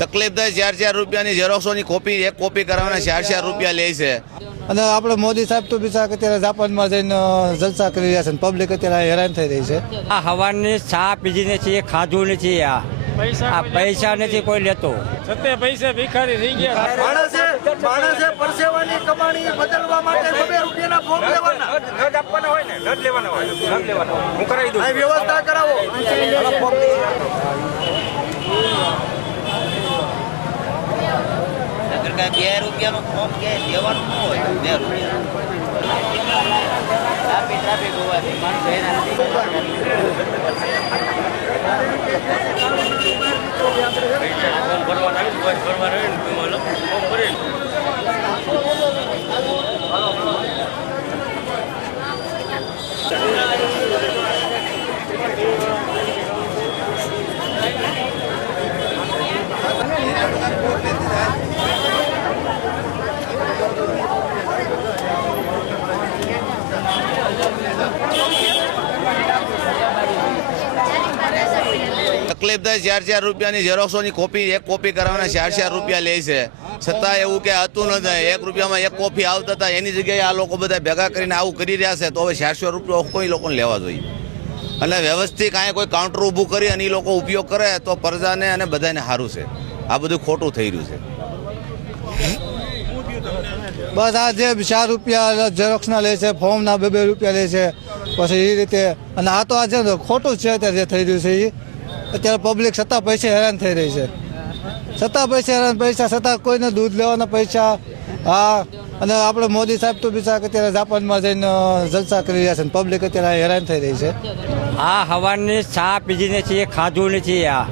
તકલીફ થાય 4 રૂપિયાની ઝેરોક્સોની કોપી એક કોપી કરવાના 4 રૂપિયા લે છે। અને આપણે મોદી સાહેબ તો બિચારા અત્યારે જાપાનમાં જઈને જલસા કરી રહ્યા છે, પબ્લિક અત્યારે હેરાન થઈ રહી છે। આ હવાની ચા પીધી નથી, ખાધું નથી, આ પૈસા નથી કોઈ લેતો। સત્ય પૈસા ભિખારી થઈ ગયા। માણસે પરસેવાની કમાણી બદલવા માટે 2 રૂપિયાના ફોર્મ લેવાના, નોટ આપવાના હોય ને, નોટ લેવાના હોય, નોટ લેવાના હોય, હું કરાવી દઉં। આ વ્યવસ્થા કરાવો। ₹2 રૂપિયાનો ફોર્મ કે લેવાનું ન હોય, 2 રૂપિયા ટ્રાફિક હોવાથી માણસો હેરાન થઈ તકલીફ થાય 4 રૂપિયાની ઝેરોક્સોની કોપી એક કોપી કરવાના 4 રૂપિયા લે છે। છતાં એવું કે હતું નથી, 1 રૂપિયામાં એક કોપી આવતા હતા, એની જગ્યાએ આ લોકો બધા ભેગા કરીને આવું કરી રહ્યા છે। તો હવે 400 રૂપિયા કોઈ લોકોને લેવા જોઈએ અને વ્યવસ્થિત કાંઈ કોઈ કાઉન્ટર ઊભું કરી અને એ લોકો ઉપયોગ કરે તો પ્રજાને અને બધાને સારું છે। આ બધું ખોટું થઈ રહ્યું છે। બસ આ જે 4 રૂપિયા ઝેરોક્સના લે છે, ફોર્મના 2 રૂપિયા લે છે, પછી એ રીતે। અને આ તો આ જે ખોટું છે અત્યારે જે થઈ રહ્યું છે એ અત્યારે પબ્લિક છતાં પૈસે હેરાન થઈ રહી છે, છતાં પૈસા છતાં કોઈને દૂધ લેવાના પૈસા। હા, અને આપણે મોદી સાહેબ તો બિચારા અત્યારે જાપાનમાં જઈને જલસા કરી રહ્યા છે, પબ્લિક અત્યારે હેરાન થઈ રહી છે। આ હવાની ચા પીધી નથી, ખાધું નથી, આ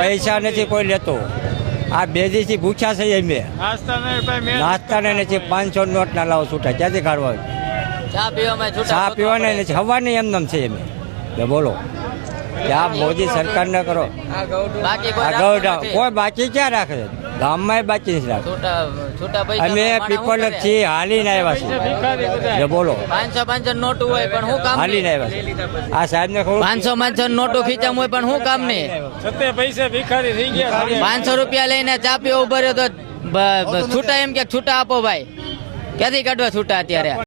પૈસા નથી કોઈ લેતો। આ 2 દિવસથી ભૂખ્યા છે અમે, નાસ્તા નથી, 500 નોટના લાવો છૂટા, ક્યાંથી કાઢવા? ચા પીવાના નથી, હવાની એમનેમ છે અમે। બોલો ત્યાં મોદી સરકાર ન કરો, આ ગૌડાઉન કોઈ બાકી ક્યાં રાખે છે? ગામમાં બાકી નથી રાખે। અમે પીપલ છીએ, હાલીને આવ્યા છે। બોલો 500 નોટું હોય પણ હું કામ હાલીને આવ્યા છે। આ સાહેબ ને 500 નોટો ખીચામ હોય પણ હું કામ નહીં। સત્ય પૈસા ભિખારી થઈ ગયા। 500 રૂપિયા લઈને ચા પીવા ઉભો રહ્યો તો છૂટા એમ કે છૂટા આપો ભાઈ, ક્યાંથી કાઢવા છૂટા અત્યારે?